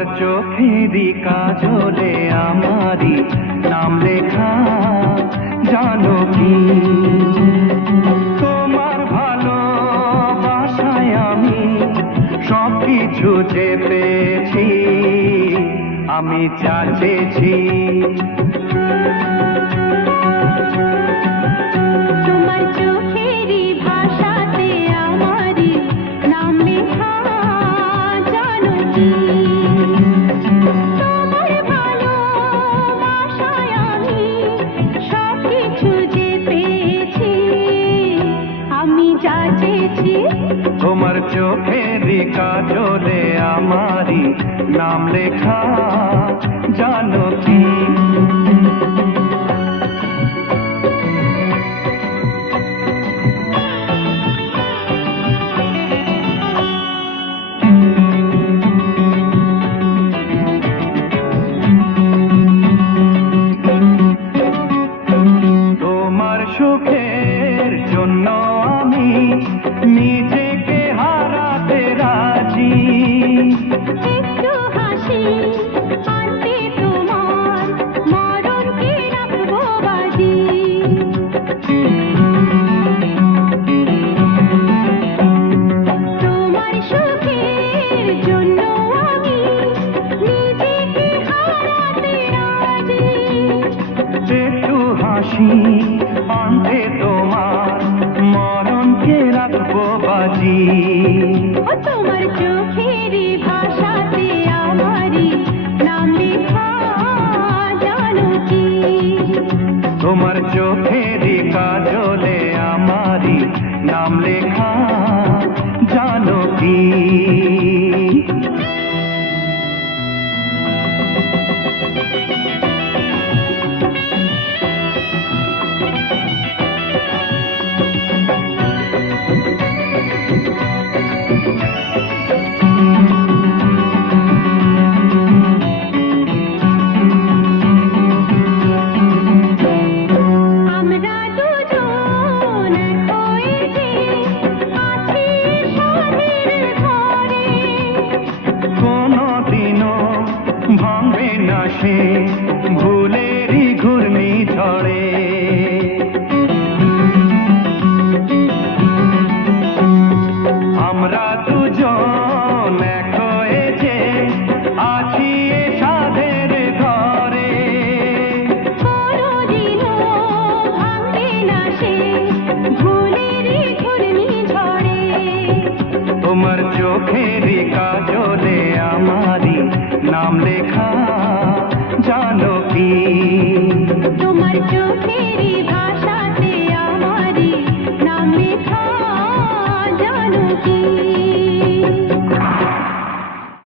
তোমার চোখেরই কাজলে আমারই নাম লেখা, জানো কি? তোমার ভালোবাসায় আমি সবকিছু যে পেয়েছি, আমি যা চেয়েছি। তোমার চোখেরই ভাষাতে আমারই নাম লেখা, জানো কি? তোমার ভালোবাসায় আমি সবকিছু যে পেয়েছি, আমি যা চেয়েছি। তোমার চোখেরই কাজলে আমারই নাম লেখা, জানো কি? তোমার সুখের জন্য আমি নিজেকে হারাতে রাজি। একটু হাসি আনতে তোমার মরণকে রাখবো বাজি। তোমার সুখের জন্য আমি নিজেকে হারাতে রাজি। একটু হাসি আনতে তোমার মরণকে রাখবো বাজি। ও তোমার চোখেরই ভাষাতে আমারই নাম লেখা, জানো কি? তোমার চোখেরই কাজলে আমারই নাম লেখা, জানো কি? আমরা দুজন এক হয়ে যে আছি সাধের ঘরে, কোনদিনও ভাঙবে না সে ভুলেরই ঘূর্ণি ঝড়ে। আমরা দুজন এক হয়ে যে আছি এ সাধের ঘরে। কোনদিনও ভাঙবে না সে ভুলেরই ঘূর্ণিঝড়ে। তোমার চোখেরই কাজলে আমারই নাম লেখা, জানো কি? তোমার চোখে